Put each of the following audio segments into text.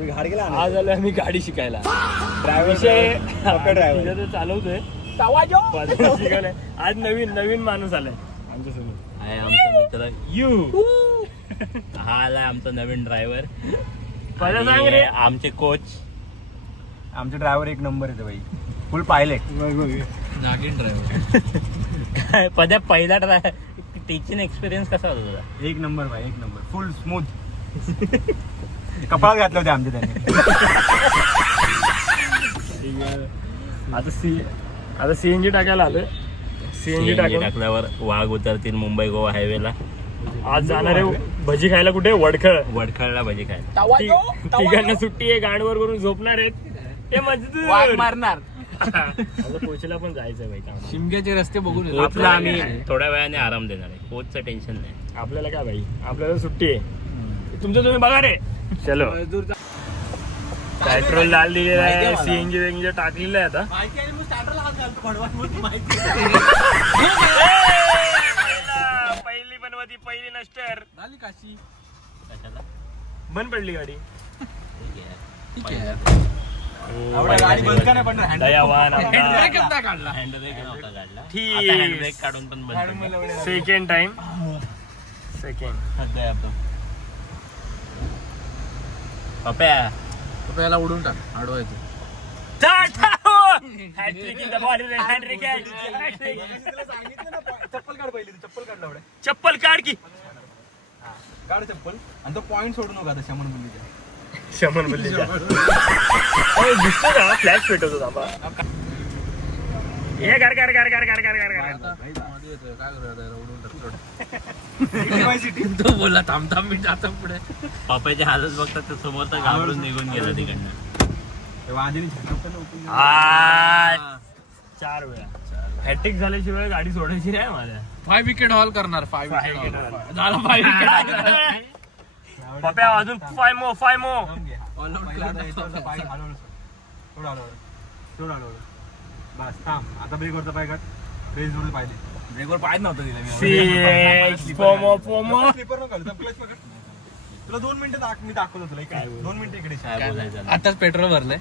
आज आलो आम्ही गाडी शिकायला. ड्रायव्हर चालवतोय शिकायला. आज नवीन माणूस आलाय आमच्यासोबत. आहे आमचा मित्र यू. हा आलाय आमचा नवीन ड्रायव्हर. पहिला सांग रे. आमचे कोच. आमचे ड्रायव्हर एक नंबर येते बाई. फुल पायलट. नागिन ड्रायव्हर. काय पद्या पहिला टीचिंग एक्सपिरियन्स कसा होता तुझा? एक नंबर भाई, एक नंबर. फुल स्मूथ. कपाळात घातले होते आमचे त्यांनी. आता सीएनजी टाकायला आलोय. सीएनजी टाकल्यावर वाघ उतरतील मुंबई गोवा हायवेला. आज जाणार आहे भजी खायला. कुठे? वडखळला भजी खायला. तिघांना सुट्टी आहे. गाडीवर करून झोपणार आहेत ते मजदूर मारणार. कोचला पण जायचंय बाई. शिमग्याचे रस्ते बघून कोचला आम्ही थोड्या वेळाने आराम देणार आहे. कोचचं टेन्शन नाही आपल्याला. काय भाई आपल्याला सुट्टी आहे. तुमचं तुम्ही बघा रे. चलो. पेट्रोल लाल दिलेलं आहे. सीएनजी वेंजी टाकलेलं आहे आता. पहिली बनवती पहिली नस्टर झाली. काशी बंद पडली गाडी. गाडी बंद का नाही पडणार? दयावान हँडब्रेक काढून पण बंद. Second time. पप्याला उडून टाक. आडवा येतो. चप्पल काढ पहिली. चप्पल काढ लावड्या. चप्पल काढ की. काढ चप्पल. आणि तो पॉइंट सोडू नका आता शमन मुलीच्या. शमन मल्लीच्या दिसतो का? फ्लॅश पेटवतो थांबा. हे कर. तो बोला थांब मी जातो पुढे. पप्याच्या हालत बघतात तर समोर तर घाबरून निघून गेला तिकडनं. 4 वेळा हॅट्रिक झाल्याशिवाय गाडी सोडायची नाही मला. 5 विकेट हॉल करणार. 5 विकेट झाला. 5 विकेट. पप्या अजून 5 more. बस थांब. आता ब्रेकवरचा पाय काढ. ब्रेक जोडून पाहिजे. ब्रेकवर पाय नव्हतं दिला. स्लीपर नको घालू. क्लच पकड. तुला 2 मिनिटं मी दाखवतो तुला. 2 मिनिटं इकडे. आताच पेट्रोल भरलंय.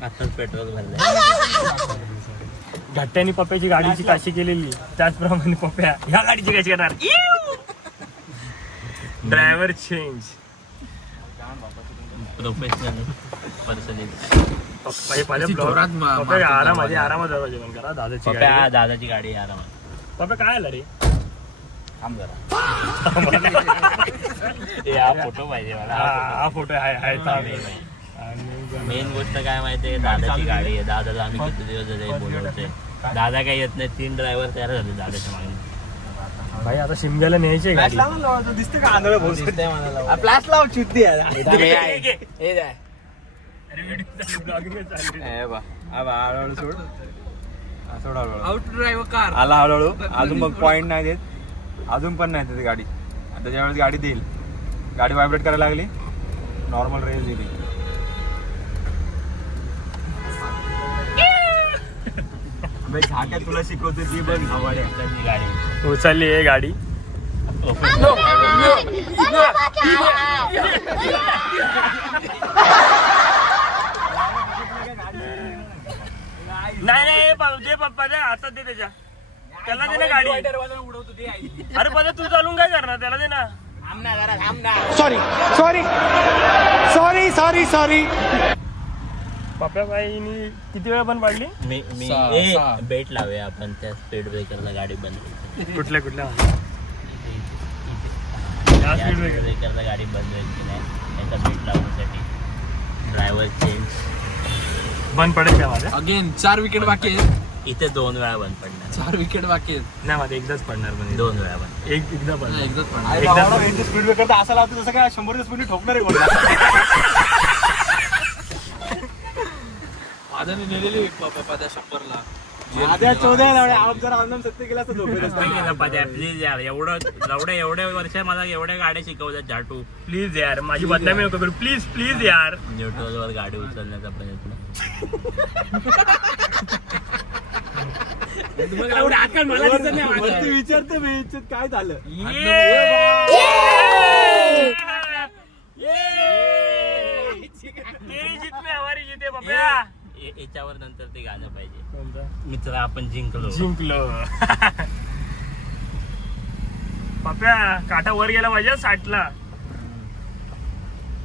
घट्ट्यानी पप्याची गाडीची काशी केलेली. त्याचप्रमाणे पप्या ह्या गाडीची कशी करणार. Driver change. प्रोफेशनल आरामात जेवण करा. दादाची गाडी आरामात. पप्या काय आलं रे? थांब जरा. फोटो पाहिजे मला. हा फोटो आहे. मेन गोष्ट काय माहितीये, दादाची गाडी आहे. दादाला आम्ही किती दिवस झाले बोलवतोय. दादा काही येत नाही. 3 ड्रायव्हर तयार झाले दादाच्या मागे. भाई आता शिमग्याला न्यायचे गाडी. दिसते का? आंधळ फ्लॅश लाव. चुत्ती आउट ड्रायव्हर कार आला हळूहळू. अजून मग पॉइंट नाही देत. अजून पण नाही देत गाडी. आता ज्यावेळेस गाडी देईल, गाडी व्हायब्रेट करायला लागली, नॉर्मल रेंज दिली. झाक्या तुला शिकवते ती बघ. गाडी उचलली आहे गाडी. नाही दे पप्पा दे. आता दे त्याला दे ना गाडी. अरे पदा तू चालून काय करणार? त्याला दे ना. सॉरी. पप्या बाईनी किती वेळा बंद पाडली? मी बेट लावूया आपण त्या स्पीड ब्रेकरला गाडी बंद. कुठल्या ब्रेकरला गाडी बंद होईल की नाही याचा बेट लावण्यासाठी. ड्रायव्हर चेंज बंद पडेल का माझ्या? अगेन 4 विकेट बाकी आहेत. इथे 2 वेळा बंद पडणार. 4 विकेट बाकी आहेत. नाही माझं एकदाच पडणार. म्हणजे 2 वेळा बंद. एकदा पडणार. एकदाच पडणार. स्पीड ब्रेकर तर असा लावतो जसं काय 100 स्पीड ठोकणार आहे. आधाने नेलेली पप्या 100ला. आद्या 14 आप जर आनंद सत्य केला तर प्लीज यार. एवढ्या वर्ष मला एवढ्या गाड्या शिकवल्या झाटू. प्लीज यार माझी बदनामी नको करू. प्लीज यार. न्यूट्रल वर गाडी उचलण्याचा प्रयत्न. विचारते मी काय झालं. जीत में हमारी जीत है पप्या. याच्यावर नंतर ते गाणं पाहिजे. कोणतं? मित्र आपण जिंकलो. पप्या काटा वर गेला पाहिजे 60ला.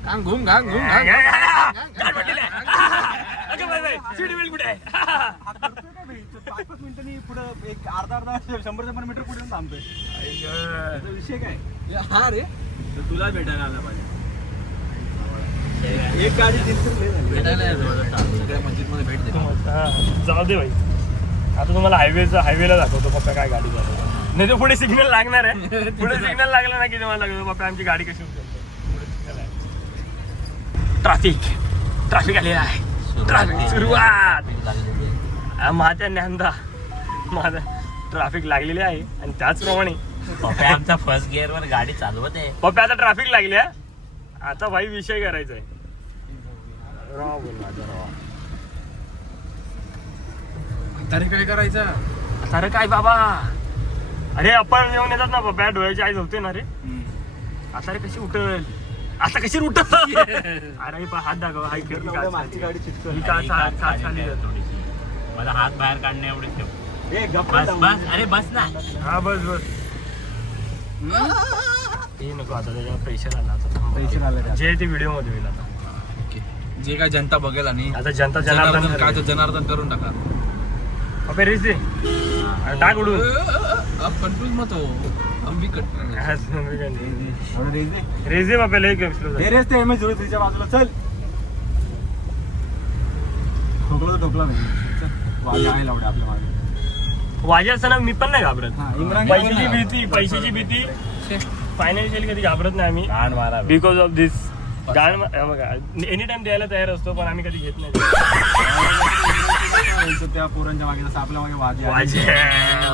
घांग घुम घांग घुम गाठ घांग पडलेली आहे. अगं बाय बाय, सीट बेल्ट कुठे आहे? 5-5 मिनिटांनी पुढे एक अर्धा 100 मीटर पुढे थांबतोय. त्याचा विषय काय? हा रे तर तुला भेटायला आला पाहिजे. एक गाडी भेटायला सगळ्या मस्जिद मध्ये भेट दे. हा, जाऊ दे भाई. आता तुम्हाला हायवेला दाखवतो पप्पा काय गाडी चालवतो. नाही तर पुढे सिग्नल लागणार आहे. पुढे सिग्नल लागला ना की तुम्हाला लागतो पप्पा आमची गाडी कशी उचलते. पुढे सिग्नल आहे. ट्रॅफिक आलेला आहे. ट्रॅफिक सुरुवात. माझ्या ज्ञानदा माझा ट्रॅफिक लागलेली आहे आणि त्याचप्रमाणे पप्या आमचा फर्स्ट गिअर वर गाडी चालवत आहे. पप्पा आता ट्रॅफिक लागली आहे. आता भाई विषय करायचा आहे. राव बोल माझा राव. तरी काय करायचं. अरे काय बाबा, अरे आपण येऊन येतात ना पप्पा डोळ्याची आई होते ना रे. आता रे कशी उठल, आता कशी उठत. अरे हात दाखव. हाय खेळ मागची गाडी चिटकून. खाली जातो. मला हात बाहेर काढणे एवढे ठेव. बस बस अरे बस ना. हा बस हे नको आता त्याच्यावर प्रेशर आला. Pressure आलं. जे ते व्हिडिओ मध्ये होईल आता. जे काय जनता बघेल आणि आता जनता जनार्दन जनार्दन काय तो जनार्दन करून टाका. अबे रेस दे. टाक उडून. कन्फ्युज मत हो. आम्ही कट रेस दे बाप्याला एक स्लो. रेस ते MS-03 बाजूला चल. ठोकला नाही. वाजी आहे लावडे आपल्या मागे. वाजे असताना मी पण नाही घाबरत. इम्रान पैशाची भीती फायनान्शियली कधी घाबरत नाही आम्ही. गाण मारा. बिकॉज ऑफ दिस गाण बघा एनी टाइम द्यायला तयार असतो पण आम्ही कधी घेत नाही. त्या पोरांच्या मागे जसं आपल्या मागे वाजे आहे. वाजे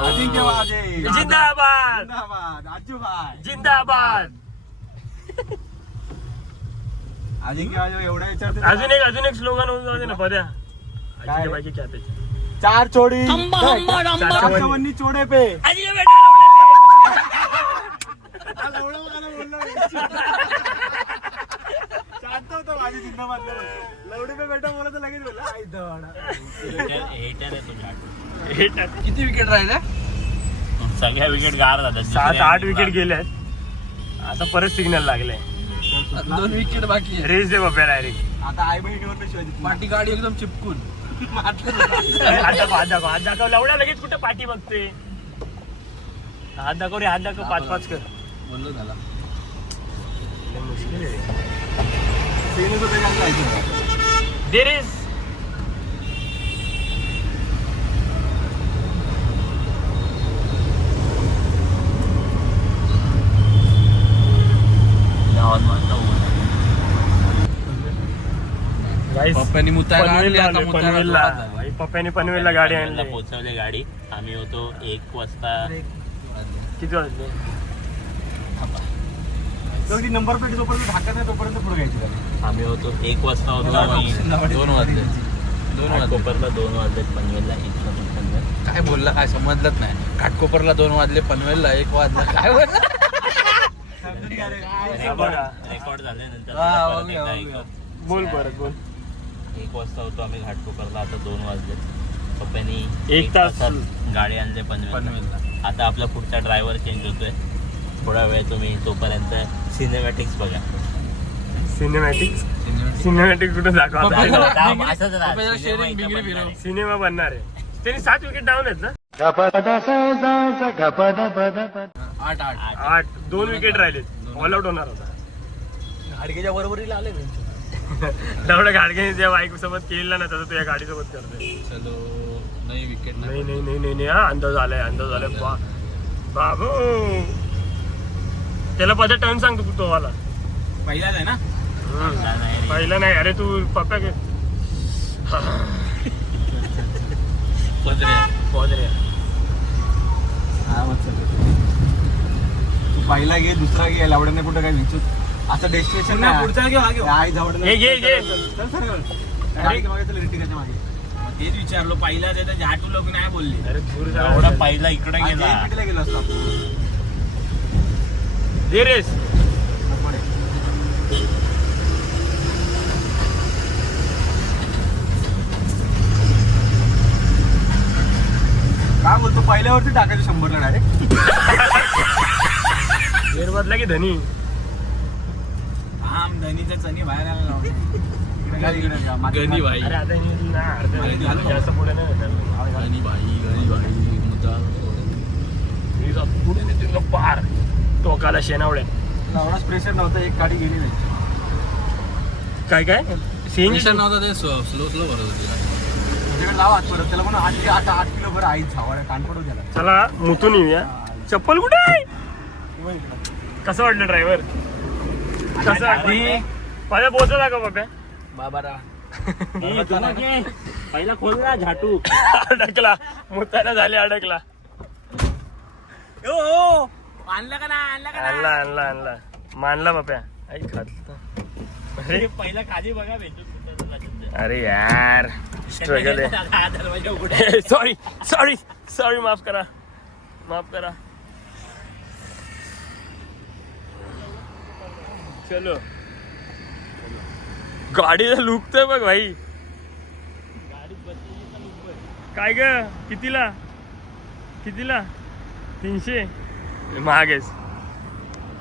अजिंक्य वाजे जिंदाबाद जिंदाबाद. आजूभाई जिंदाबाद. अजिंक्य वाजे एवढ्या विचारते. अजून एक स्लोगन होऊन जाऊ दे ना पद्या. अजिंक्य बाकी क्या त्याचे 4 चोडी 4 चवन्नी चोडे पे. अजिंक्य बेटा लवडे पे बेटा बोला तर लगेच बोला. हेटर आहे तुझ्या. किती विकेट राहिले. सगळ्या विकेट गार झाल्या. 7-8 विकेट गेल्यात. आता परत सिग्नल लागले. 2 विकेट बाकी आहे. रेस दे बाप्या डायरेक्ट. आता आई बहिणीवर शिवाजी पाठी गाडी एकदम चिपकून. हात दाखव लवड्या लगेच कुठे पाठी बघते. हात दाखव रे. हात दाखव. 5-5 कर. बोललो झाला. मुश्किल आहे. मुश्किल. दे रेस. पप्पांनी मुतायला आणली, आता मुतायला जोरात झालं. भाई पप्पानी पनवेलला गाडी आणली. पोहोचवली गाडी. आम्ही होतो 1 वाजता. किती वाजले. नंबर प्लेट जोपर्यंत ढाकत नाही तोपर्यंत पुढे घ्यायची गाडी. आम्ही होतो 1 वाजता होतो. आम्ही 2 वाजले. 2 वाजले. कोपरला 2 वाजले. पनवेलला 1 वाजता पनवेल. काय बोलला काय समजलंच नाही. घाटकोपरला 2 वाजले. पनवेलला 1 वाजला. काय बोलला. रेकॉर्ड झाले नंतर हा, परत बघूया, एकदा बघूया. ऐकू. बोल परत बोल. 1 वाजता होतो आम्ही घाटकोपरला. आता 2 वाजले. पप्पानी 1 तास गाडी आणले पनवेलला. पनवेलला. आता आपला पुढचा ड्रायव्हर चेंज होतोय. थोडा वेळ तुम्ही तोपर्यंत सिनेमॅटिक्स बघा. सिनेमॅटिक कुठे दाखवा. असंच राहा. पप्पाला सिनेमा sharing इथं बिंगरी बनणार फिरव. आहे. सिनेमा बनणार आहे. त्यांनी 7 विकेट डाऊन आहेत ना. 8. 2 विकेट राहिलेत. ऑल आउट होणार होता. गाडगेच्या बरोबरीला आले. तेवढं गाडगे त्या बाईक सोबत केलेला ना तसं तुझ्या गाडी सोबत करतोय. चलो नाही विकेट नाही हा अंदाज आलाय. बाबू त्याला पद टर्न सांगतो तू तो वाला. पहिलाच आहे ना. पहिला नाही. अरे तू पप्पा पोहोचरे. तू पहिला घे दुसरा घे. लावड्याने कुठं काय विचार असं डेस्टिनेशन नाही. पुढचा घे. आई जवळ मागे तेच विचारलो. पहिला ते झाटू लोक नाही बोलले. अरे दूर एवढा पहिला इकडे गेला. गेलो असतो. दे रेस. पहिल्यावरती टाकायचं 100ला डायरेक्ट. गेअर बदला की धनी. आम धनीचा चनी बाहेर आला. गणी भाई अरे आता हे ना अर्ध्या जास्त पुढे नाही जाणार. गणी भाई मुद्दा हे जात पुढे नेतील ना पार टोकाला शेणावड्या. एवढाच प्रेशर नव्हतं, एक गाडी गेली नाही. काय काय सीएनजी प्रेशर नव्हता ते स्लो भरत होती त्याच्याकडे जाऊ आत परत. त्याला म्हणून 8 किलो भर आईच झावाड्या कानपडू त्याला. चला मुतून येऊया. चप्पल कुठे आहे? कसं वाटलं ड्रायव्हर? कसं वाटलं? पहिला पोहोचला का बाबा? बाबारा पहिला खोल ना झाटू. अडकला मुताना झाले अडकला. आणला का नाही? आणला आणला आणला मानला बाप्या. आई खात. अरे पहिला खाली बघा भेटतो. अरे यार स्ट्रगल आहे. सॉरी सॉरी सॉरी माफ करा माफ करा. चलो गाडीला लुकतोय बघ भाई. काय ग कितीला 300 महागेच.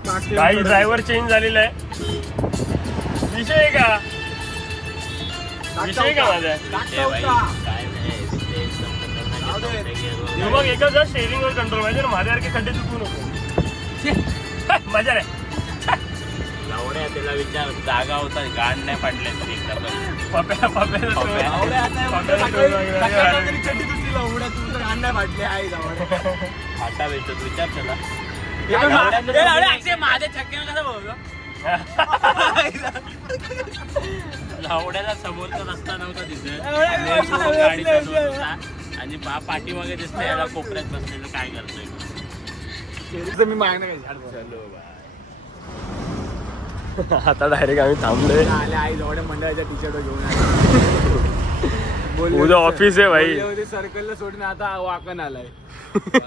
काही ड्रायव्हर चेंज झालेला आहे. विषय आहे का माझा? काय नाही हे बघ एकच स्टेअरिंग वर कंट्रोल पाहिजे. माझ्यासारखे खड्डे चुकू नको. मजा रे. लावड्या त्याला विचार जागा होता गाड नाही पाडले तरी एकदा पण. पप्या फाटा भेटतो विचार त्याला. माझ्या छक्क्याला कसं बोलतो. लावड्याला समोरचा रस्ता नव्हता तिथे गाडी चालवत होता आणि पाठीमागे दिसतंय याला कोपऱ्यात बसलेलं काय करतोय. मी मागणं आता डायरेक्ट आम्ही थांबलोय. आई जवळ मंडळाच्या टी शर्ट घेऊन उद्या ऑफिस आहे भाई. सर्कलला सोडून आता वाकण आलाय.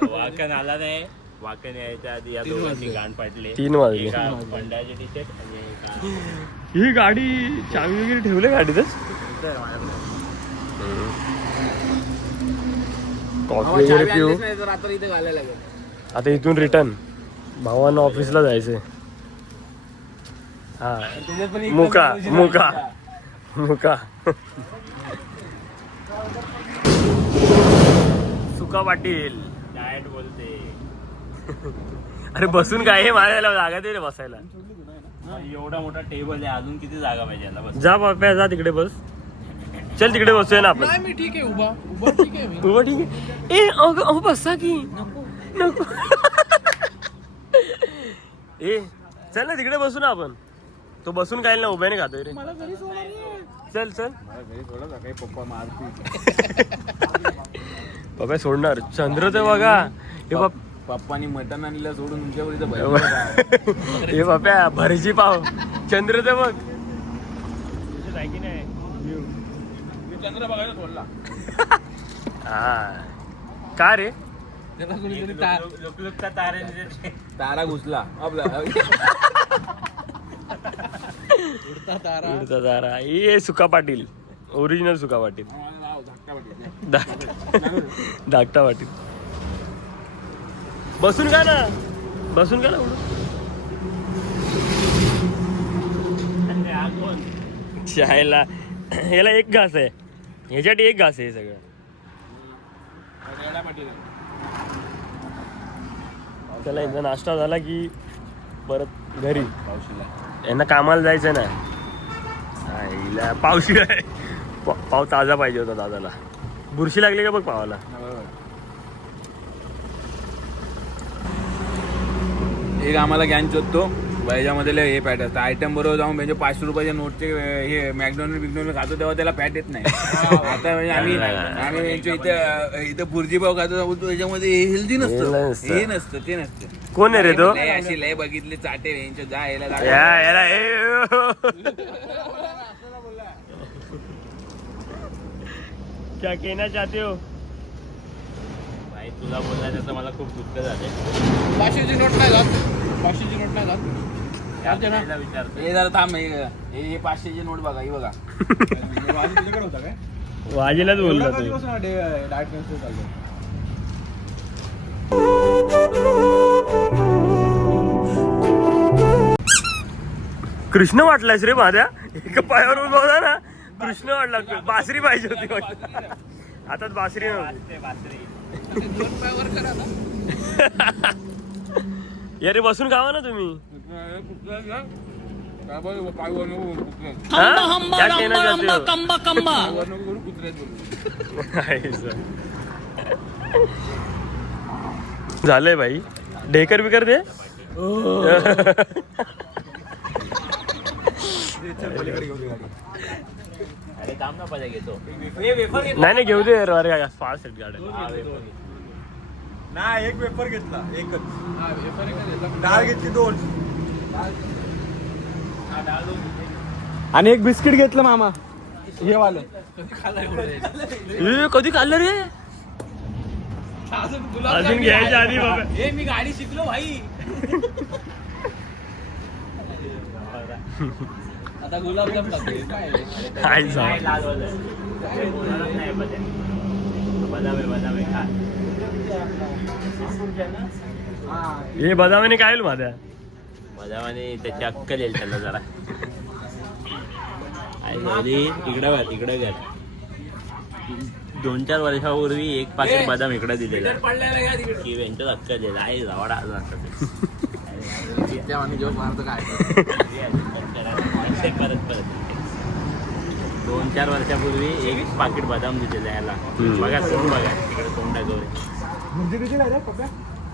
वाकण आला नाही. वाकण यायच्या आधी या दोघांची गाण पाडले. 3 वाजले. मंडळाचे टी शर्ट आणि ही गाडी चावी वगैरे ठेवले गाडीतच. कॉफी वगैरे पिऊ. रात्री इथे घालायला लागेल. आता इथून रिटर्न भावांना ऑफिसला जायचंय. हा मुका मुका मुका सुका पाटील डायट बोलते. अरे बसून काय हे माझ्याला जागा दे रे बसायला. एवढा मोठा टेबल आहे अजून किती जागा पाहिजे याला बस. जा बाप्या जा तिकडे बस. चल तिकडे बसूया ना आपण. मी ठीक आहे उभा ठीक आहे मी. उभं ठीक आहे. ए अहो बसा की नको. ए चल ना तिकडे बसू ना आपण. तो बसून काय ना उभ्याने खातोय रे. चल चल काही पप्पा मारती. बाबा सोडणार. चंद्र ते बघा. हे पप्पानी मटण आणलं सोडून तुमच्यावर इथं हे बाप्या भरजी पाव. चंद्र ते बघ. चंद्र बघायला सोडला. हा का रे. त्याला कोणीतरी लुकलुकता तारे तारा घुसला आपला. उडता तारा. उडता तारा. ये सुका पाटील ओरिजिनल सुका पाटील. धाकटा पाटील. बसून का ना बसून का ना शाळेला. ह्याला एक घास आहे. ह्याच्यासाठी एक घास आहे सगळं. त्याला एकदा नाश्ता झाला की परत घरी. यांना कामाला जायचं ना. पावशी आहे. पाव ताजा पाहिजे होता दादाला. बुरशी लागली का बघ पावाला. एक आम्हाला गॅन शोधतो याच्यामध्ये हे पॅट असतं. आयटम बरोबर जाऊन म्हणजे 500 रुपयाच्या नोटचे हे मॅकडॉनल्ड खातो तेव्हा त्याला पॅट येत नाही. आता म्हणजे आम्ही यांच्या इथं भुर्जी पाव खातो त्याच्यामध्ये हेल्दी नसतं. हे नसतं ते नसतं. कोण आहे रे तो. अशी लय बघितले चाटे यांच्या जा याला क्या कहना चाहते हो. भाई तुला बोलला त्याचं मला खूप दुःख झाले. 500ची नोट नाही जात. विचारतो हे जरा थांब. हे 500ची नोट बघा. ही बघा. वाजेलाच बोलला तो. कृष्ण वाटलायस रे माझ्या एका पायावर उभा होता ना कृष्ण वाटला बासरी पाहिजे होती वाटलं. हातात बासरी नव्हती. अरे बसून खावा ना तुम्ही. झालंय भाई ढेकर बिकर दे. अरे काम ना पाहिजे घेतो. नाही घेऊ दे अरे फास्ट आहेत गाड्या. नाही एक वेफर घेतला एकच. डाळ घेतली 2 आणि एक बिस्किट घेतलं मामा हे वालं. कधी खाल्लं रे अजून घ्यायच्या आधी बाबा. हे मी गाडी शिकलो भाई. आता गुलाबजाम लागते काय लाल बदामे खा. हे बदामाने काय माझ्या बदामाने त्याची अक्कल येईल त्याला जरा. इकडं घ्या 2-4 वर्षापूर्वी एक पाकिट बदाम इकडे दिलेला की यांच्यात अक्कल येईल आहे जावडा अजून असं परत 2-4 वर्षापूर्वी एक पाकिट बदाम दिलेला याला. बघा तुम्ही बघा तिकडे तोंडाजवळ.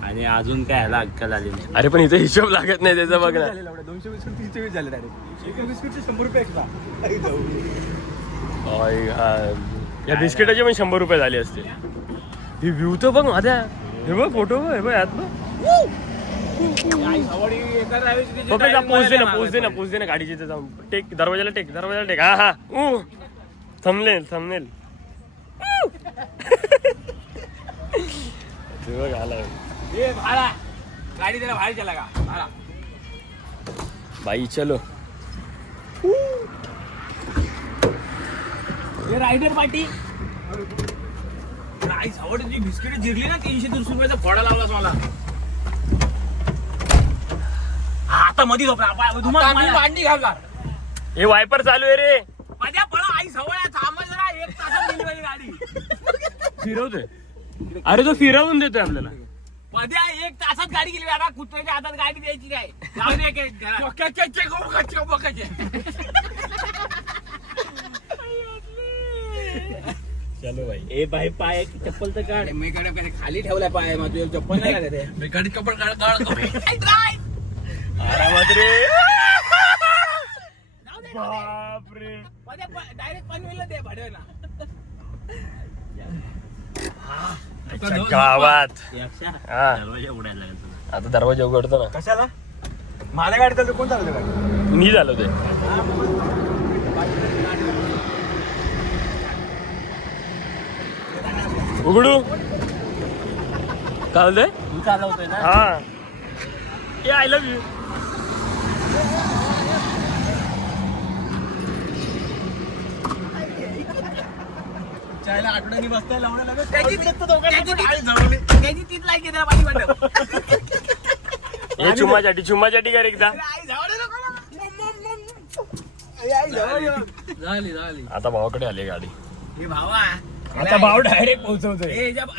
आणि अजून काय ह्याला अक्कल आली नाही. अरे पण इथे हिशोब लागत नाही त्याचा बघ ना. 200 बिस्किट 320 झाले डायरेक्ट. एक बिस्किटचे 100 रुपये एक्स्ट्रा. या बिस्किटाचे पण 100 रुपये झाले असते. ही व्ह्यू तर बघ माझ्या. हे बघ फोटो हे बघ यात बघ. पोच दे ना गाडीची इथे जाऊन टेक दरवाजाला टेक. हा हा थांबलेल गाडी त्याला बाहेर चला का भाई चलो. Rider party. आवडती बिस्किट जिरली ना 300-200 रुपयाचा फोडा लावलास मला. आता मध्ये भांडी घालला. हे वायपर चालू आहे रे. माझ्या पळा आई सवय थांबा जरा 1 तासात गेली माझी गाडी. फिरवतोय. अरे तो फिरवून देतोय आपल्याला. मध्ये 1 तासात गाडी गेली. आता कुत्र्याच्या हातात गाडी द्यायची काय. चलो भाई. ए भाई पाय चप्पल तर काढ. मी खाली ठेवलाय पाय मग तुझ्या चप्पल नाही लागत आहे. मी गाडी चप्पल काढ. आरामात रे. बापरे डायरेक्ट पनवेलला दे भाड्याला. गावात दरवाजा उडायला लागला. आता दरवाजा उघडतो ना. कशाला माझ्या गाडीत तर कोण चालवलं गाडी. मी झालो ते. उघडू काय बोलतोय. तू चालवतोय ना. हा ए आय लव्ह यू. चायला आठवड्यानी बसताय लावणं लागत. त्याची तीच लायकी त्याला पाणी वाटत. हे चुम्माचाटी कर एकदा. झाली आता भावाकडे आली गाडी. हे भावा आता भाव डायरेक्ट पोहोचवतोय. हे काय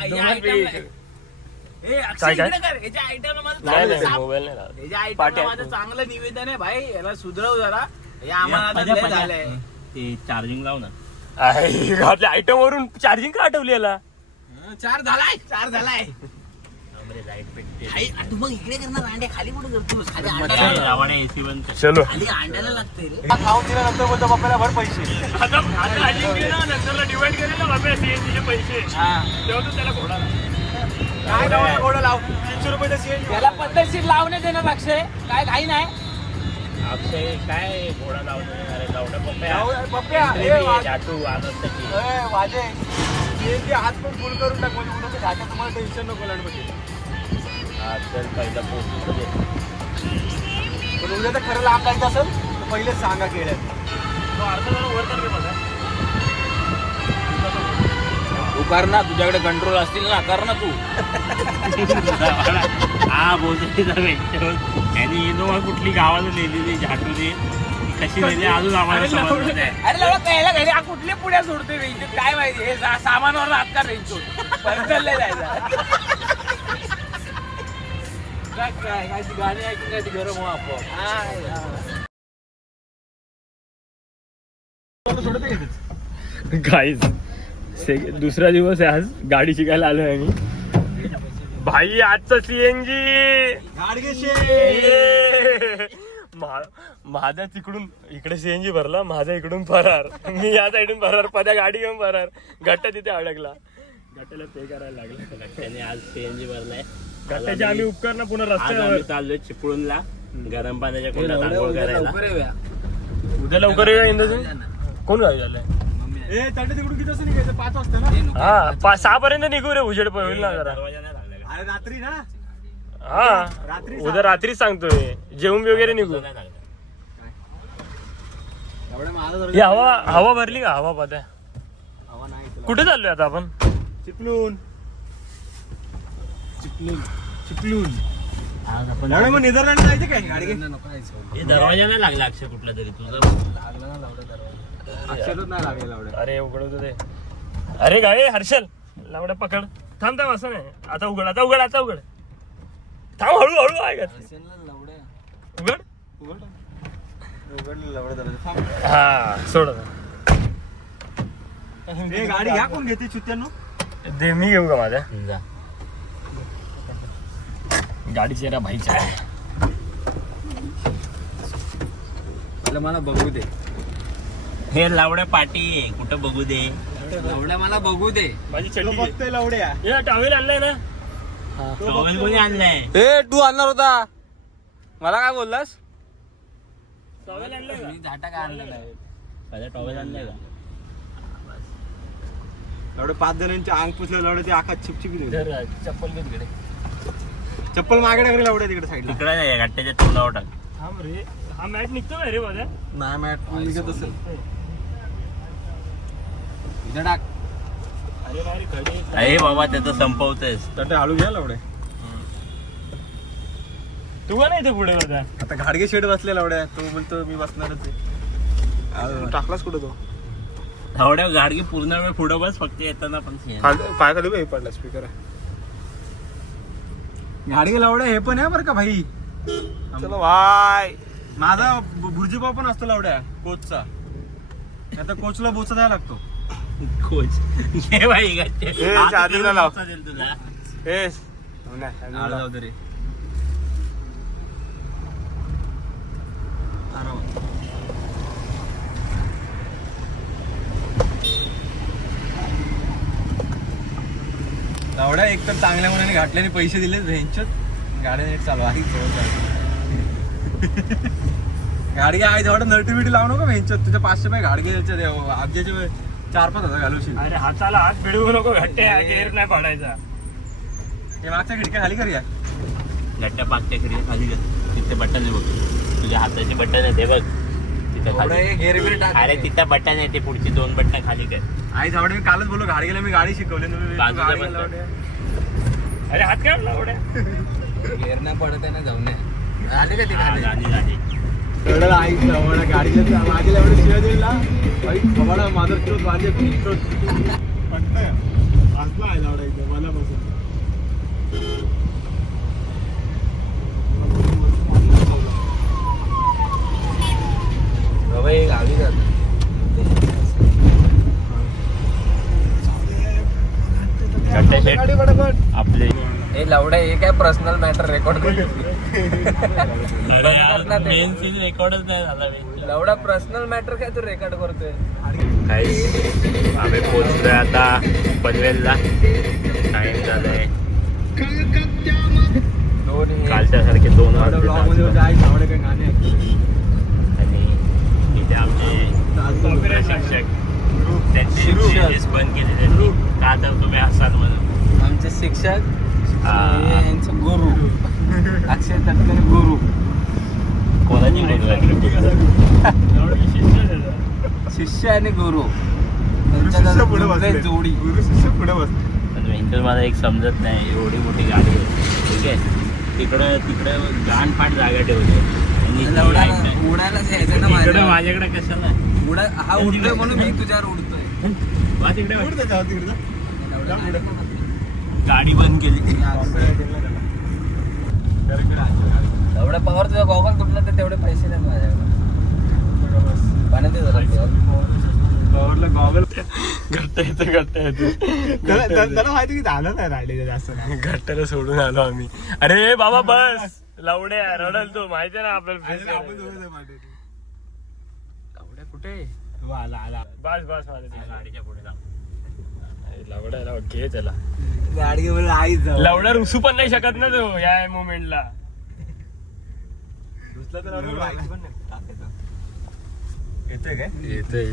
मोबाईल नाही चांगलं निवेदन आहे भाई. याला सुधरव जरा. हे आम्हाला झालंय. ते चार्जिंग लाव ना. आपल्या आयटम वरून चार्जिंग का आठवली याला. 4 झालाय. तू मग इकडे करणार अंड्या खाली कुठे करतो. खाली एसी बंद कर. चलो खाली अंड्याला लागतंय रे. खाऊन दिल्यानंतर बोलतो बाप्पाला भर पैसे. आता नंतरला डिवाइड करेल ना बाबा सीएनजीचे पैसे. तेव्हा तू त्याला घोडा काय गावाला घोडा लाव. 300 रुपये सीएनजी. त्याला पद्धतशीर लावणे देणार अक्षय. काय काही नाही. अक्षय काय घोडा पप्प्या वाजे सीएनजी हात पण फुल करून टाक. म्हणजे उन्हाच्या घाटात तुम्हाला टेन्शन नको लढमध्ये. चल पहिला पोहोचतो दे. पण उद्या तर खरं लांब जायचं असेल तर पहिलेच सांगा केल्यात. कर ना, तुझ्याकडे कंट्रोल असतील ना, कर ना तू. हा बोलते यांनी इनोवा कुठली गावाला नेलेली झाटूने कशी नेली अजून आम्हाला समजलं नाही. अरे लवडा कळायला घरी हा कुठली पुढ्या सोडतोय रेंज काय माहिती हे सामानावर हात का रेंज सोड परतले जायचं काय ती गाणी ऐकून काय ती गरम हो आपोआप. गाईज दुसरा दिवस आहे आज, गाडी शिकायला आलोय आम्ही. भाई आजचं सीएनजी माझ्या तिकडून इकडे सीएनजी भरला, माझ्या इकडून फरार, मी या साईडून फरार, पद्या गाडी घेऊन फरार, गट्टा तिथे अडकला, गट्ट्याला पे करायला लागला. त्याने आज सीएनजी भरलाय. गट्ट्याचे आम्ही उपकरण पुन्हा आज रस्त्यावर. आम्ही चाललोय चिपळूणला गरम पाण्याच्या कुंडात आंघोळ करायला. उद्या लवकर येऊया इंदाजी. कोण गाडी झालंय? तिकडून किती वाजता निघायचं? 5 वाजता ना. हा 6 पर्यंत निघू रे, उजेड होईल ना जरा. दरवाजा नाही लागला का? अरे रात्री ना. हा उद्या रात्री सांगतोय, जेवून वगैरे निघू. नाही लागला. एवढ्या माझा जरा ही हवा भरली का? हवा पद्या हवा नाही तुला. कुठे चाललोय आता आपण? चिपलून. आज आपण एवढ्या मग नेदरलँड जायचं काय गाडी घे. हे दरवाजा नाही लागला अक्षय कुठला तरी तुझा. अक्षरच नाही लागेल एवढ्या. अरे उघडवतो ते. अरे गाय हर्षल लावड्या पकड. थांब थांब असं नाही. आता उघड, आता उघड, आता उघड. थांब हळू आहे का? उघड. उघडलेलं एवढं जरा. थांब. हा सोड आता. ए, गाडी घ्या, कोण घेते चुत्यांनो? दे मी घेऊ का माझ्या जा. गाडी चेहरा भाईचा आहे. मला बघू दे, हे लावड्या पाटी कुठं बघू दे. लवड्या मला बघू दे. माझी तुला चड्डी बघतोय लवड्या. हे टॉवेल आणलाय ना. टॉवेल कोणी आणलाय? ए तू आणणार होता, मला काय बोललास? टॉवेल आणलाय का? मी झाटा काय आणलेला आहे. माझ्या टॉवेल आणलाय का? एवढे 5 जणांचे अंग पुसले लवडे ते आखा चिपचिपी दे. धर, चप्पल घे तिकडे. चप्पल मागे टाकली लवड्या तिकडे साईडला. तिकडे नाही गट्ट्याच्या तोंडावर टाक. थांब रे, हा मॅट निघतो का रे माझ्या? नाही मॅट निघत असेल. इथं टाक. अरे नाही रे, खडी. अरे बाबा त्याचं संपवतेस. तर ते हळू घ्या लवडे. तू का नाही इथे पुढे माझा? आता घाडगे शेड बसले लवड्या. तो बोलतो मी बसणारच आहे. टाकलास कुठे तो? एवढ्या गाडगी पूर्ण वेळ पुढं बस, फक्त येताना पण पाय खाली हे पडला स्पीकर आहे. गाडगे लवड्या हे पण आहे बरं का भाई. चलो भाई. माझा भुर्जीपाव पण असतो लवड्या कोचचा. आता कोचला बोचा द्यायला लागतो. कोच घे बाई गट्टे. ए, आता चादरीला किती लाव. बोचा देईल तुला? जाऊ दे रे. लवड्या एक तर चांगल्या मुलाने घाटल्याने पैसे दिले भेंचत. गाडी नीट चालवा. गाडी आहे तेवढं नर्टिव्हिटी लावू नको भेंचत. तुझ्या 500 रुपये गाडगे आब्जाचे 4-5 हजार घालवशील. अरे हाताला हात भिडवू नको, घट्टे गेअर नाही पाडायचा. ते मागच्या खिडक्या खाली करूया. गट्ट्या पाकच्या खिडकी खाली घे. तिथे बटन आहे बघ, तुझ्या हाताचे बटन आहे ते बघ तिथे खाली. गेअरबीर टाक. अरे तिथे बटन आहे, ते पुढची 2 बटन खाली कर. आई जावडे मी कालच बोललो गाडगेला मी गाडी शिकवली. बाजूला गाडी बंद. लावड्या. अरे हात काय लावड्या? गेअर नाही पडत आहे ना, जाऊन नाही आले का ते हा, खाली? झाली. एवढं आई लवडा गाडीला मागे एवढं शिवाय दिला. आई खवडा माझा स्ट्रोक माझे स्ट्रोक पटतंय. असला आहे लावडा एकदम मनापासून. बाबा हे गावी जात गट्ट्या शेट आपले हे लवड्या हे काय पर्सनल मॅटर रेकॉर्ड करतो. मेन सीन रेकॉर्डच नाही झाला. लवडा पर्सनल मॅटर काय तू रेकॉर्ड करतोय? काही आम्ही पोहोचलोय आता पनवेलला. टाइम झालाय कालच्या सारखे 2 ब्लॉग मध्ये वाजता. आई लावडे काय गाणे ऐकतो. आणि इथे आमचे शिक्षक त्यांचे changes बंद केले त्यांनी. का तर तुम्ही असाल म्हणून. आमचे शिक्षक हा. यांचं गुरु अक्षय तटकरे गुरु. कोणाची गुरु आहे? शिष्य आणि गुरु त्यांचा शिष्य पुढे बसले जोडी. गुरु शिष्य पुढे बसले. पण हिंदू मला एक समजत नाही, एवढी मोठी गाडी आहे ठीक आहे, तिकडे गाण फाट जागा ठेवली आणि उडायलाच यायचं ना इकडे माझ्याकडे कशाला हा उडतोय म्हणून मी तुझ्यावर उडतोय. वा तिकडे बघ. पुढे जाऊ तिकडे जा पुढे. गाडी बंद केली. एवढ्या पावर तुझा गॉगल तुटला तर तेवढे पैसे नाही माझ्याकडे. पाण्यात ये जरा. गॉगल गॉगल घट्ट येतो त्याला माहिती की झालं नाही राहिले जास्त नाही. घट्टाला सोडून आलो आम्ही. अरे बाबा बस लवड्या रडल तू माहिती आहे ना आपल्याला आपण दोघं मांडू. लवड्या कुठे हो, आला आला बस बस माझ्या गाडीच्या पुढे जाऊ. लवड्याला घे त्याला. गाडी घेऊन आईच जाऊ. लवडा रुसू पण नाही शकत ना तो या मोमेंटला. रुसला तर अडून राहायचं पण नाही. येतोय काय येतोय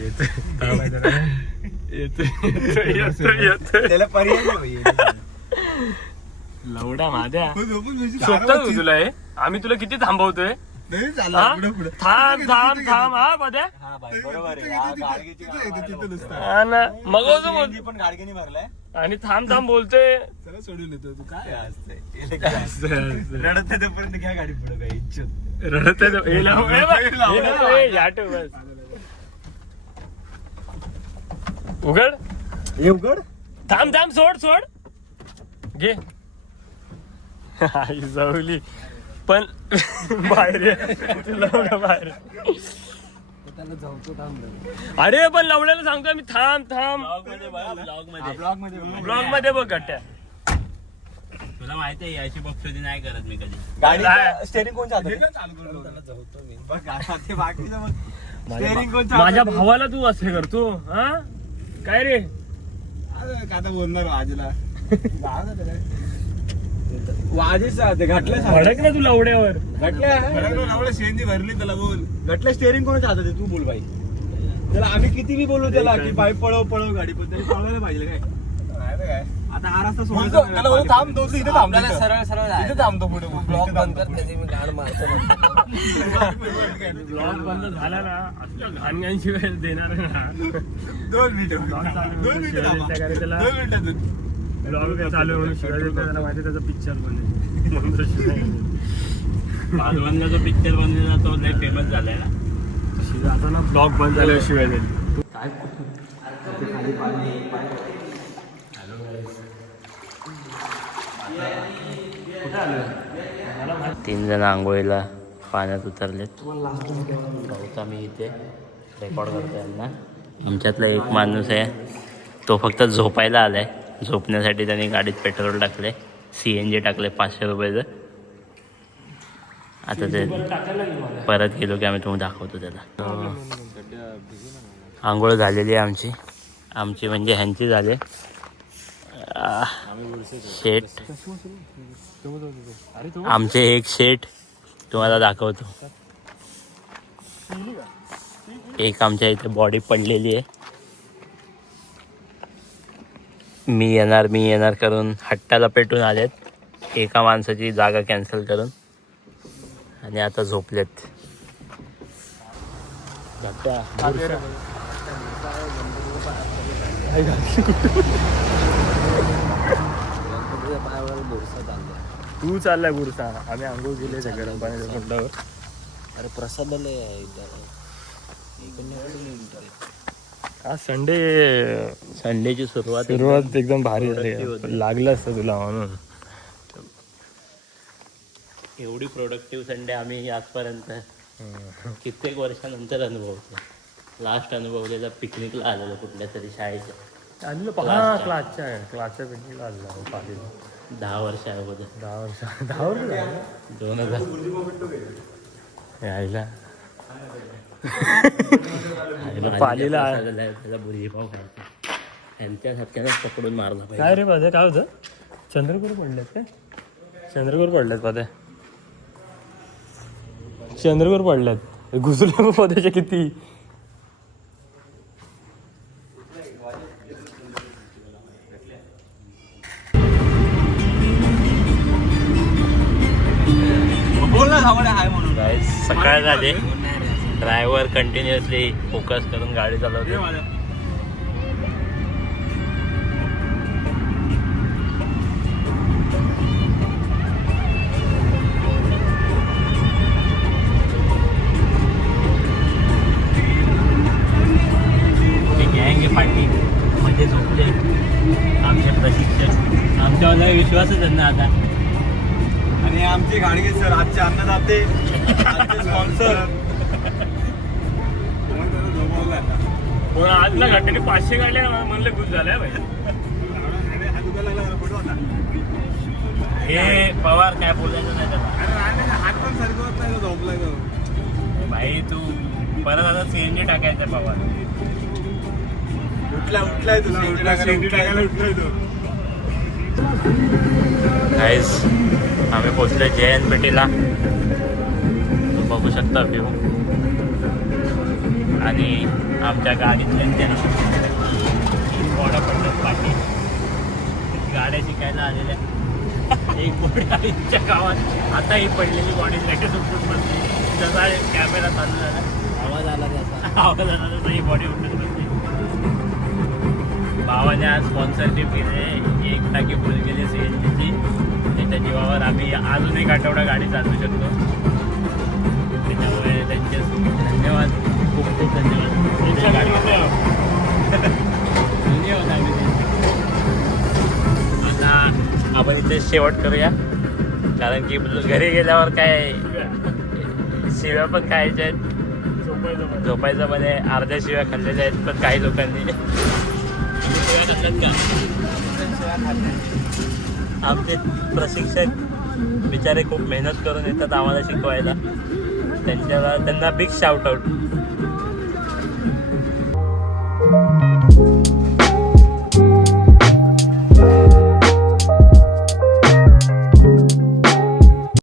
त्याला पर्याय नाही. लवडा माझ्या हो, झोपून बसशील. शोधतो तू तुला हे. आम्ही तुला किती थांबवतोय. नाही चालला, हा? पुढे पुढे. थांब थांब थांब हा पद्या हा भाई, बरोबर आहे. हा, गाडगेची तिथं नुसतं. हा ना मग असं बोल. CNG पण गाडगेने भरलाय. आणि थांब थांब बोलतोय. चला सोडून येतो तू काय असतंय. रडत रडत आहे तोपर्यंत घ्या गाडी पुढे काय इच्छुक. आहे तो. हे लाव, हे बघ, हे नको, हे याटो बस. उघड हे उघड. थांब थांब सोड घे. आई जाऊली पण बाहेर ये. लवडा बाहेर. अरे पण लवड्याला सांगतो मी थांब ब्लॉग मध्ये ब्लॉग मध्ये बघ गट्ट्या. तुला माहिती आहे याची बक्षोदी नाही करत मी कधी. गाडी काय? स्टेअरिंग कोण चालू बघ गाडा ते बाकीचं मग स्टेअरिंग कोण माझ्या भावाला तू असे करतो हा काय रे. आता बोलणार वाजेला वाजेच घटलं भडक ना तू लवड्यावर. घटलं सीएनजी भरली त्याला बोल. घटलं स्टेअरिंग कोण चालत तू बोल बाई. त्याला आम्ही किती बी बोलू त्याला की बाई पळव गाडी पण त्याला पळवायला पाहिजे काय. आता हा रस्ता सोडून थांब तो इथे थांबला सरळ इथे थांबतो पुढे ब्लॉक बंद कर त्याची मी गाड मारतो. ब्लॉग बंद झाला ना असल्या घाणघाणशिवाय देणार ना. 2 मिनिटं Vlog चालू 2 मिनिटं थांबा. त्या गाडी त्याला 2 मिनिटातून ब्लॉग चालू आहे म्हणून शिवाय देतो. त्याला माहिती त्याचा पिक्चर बनले म्हणून तो शिवाय देतो. बालवनला जो पिक्चर बनलेला तो लय फेमस झालाय ना. शिवाय आता ना ब्लॉग बंद झाल्यावर शिवाय देईल. काय 3 जण आंघोळीला पाण्यात उतरलेत. भाऊचा मी इथे रेकॉर्ड करतो यांना. आमच्यातला एक माणूस आहे तो फक्त झोपायला आलाय. झोपण्यासाठी त्यांनी गाडीत पेट्रोल टाकले, CNG टाकले 500 रुपयाचं. आता ते परत गेलो की आम्ही तुम्हाला दाखवतो त्याला. आंघोळ झालेली आहे आमची म्हणजे ह्यांची झाले. शेट आमचे एक शेट तुम्हाला दाखवतो. एक आमच्या इथे बॉडी पडलेली आहे. मी येणार करून हट्टाला पेटून आलेत एका माणसाची जागा कॅन्सल करून आणि आता झोपलेत. तू चाललाय गुरुसा. आम्ही आंघोळ गेले त्या गरम पाण्याच्या कुंडावर. अरे प्रसाद आज संडेची सुरुवात एकदम भारी झाली. लागलं असतं तुला म्हणून. एवढी प्रोडक्टिव्ह संडे आम्ही आजपर्यंत कित्येक वर्षानंतर अनुभवतो. लास्ट अनुभवलेला पिकनिकला आलेलो कुठल्या तरी शाळेच्या. आलेलो क्लासच्या पिकनिकला आलेलो पालीला. 10 वर्ष अगोदर. 10 वर्ष 2000 यायला पालीला त्याचा भुर्जी पाव खायचा. त्यांच्यासारख्याच पकडून मारला पाहिजे. काय रे पदे काय होतं. चंद्रपूर पडलेत काय. चंद्रपूर पडलेत पदे. चंद्रपूर पडल्यात. घुसले पदाचे किती. सकाळ झाली. ड्रायव्हर कंटिन्युअसली फोकस करून गाडी चालवते. इथे झोपले आमचे प्रशिक्षक. आमच्यावर विश्वासच आहे ना आता. आणि आमची गाडगे सर आजचे अन्नदाते आजचे स्पॉन्सर. पण आजला घाटाने 500 गाड्या म्हणलं खुश झाल्या भाई. हे पवार काय बोलायचं नाही त्याला. हात पण सरकवत नाही झोपलाय तो. भाई तू परत आता सीएनजी टाकायचं पवार. उठलाय तुला उठलाय तो. गाईज आम्ही पोचलो जयंत पेटीला. बघू शकता व्ह्यू. आणि आमच्या गाडीतल्या त्या गोडा पडतात पाठी गाड्या शिकायला आलेल्या. एक बॉडी आईच्या गावात आता ही पडलेली बॉडी लेटेस्ट उठून बसली. जसा कॅमेरा चालू झाला आवाज आला तसा ही बॉडी उठून बसली. भावाने आज स्पॉन्सरशिप केली. 1 टाकी फुल केली सीएनजीची. त्याच्या जीवावर आम्ही अजून एक आठवडा गाडी चालवू शकतो. त्याच्यामुळे त्यांचे धन्यवाद. खूप खूप धन्यवाद. धन्यवाद आम्ही आता आपण इथे शेवट करूया. कारण की घरी गेल्यावर काय शिव्या पण खायच्या आहेत. झोपायचं मध्ये अर्ध्या शिव्या खाल्लेल्या आहेत. पण काही लोकांनी शिव्या खाल्ल्यात का. आमचे प्रशिक्षक बिचारे खूप मेहनत करून येतात आम्हाला शिकवायला. त्यांना बिग शाउट आउट.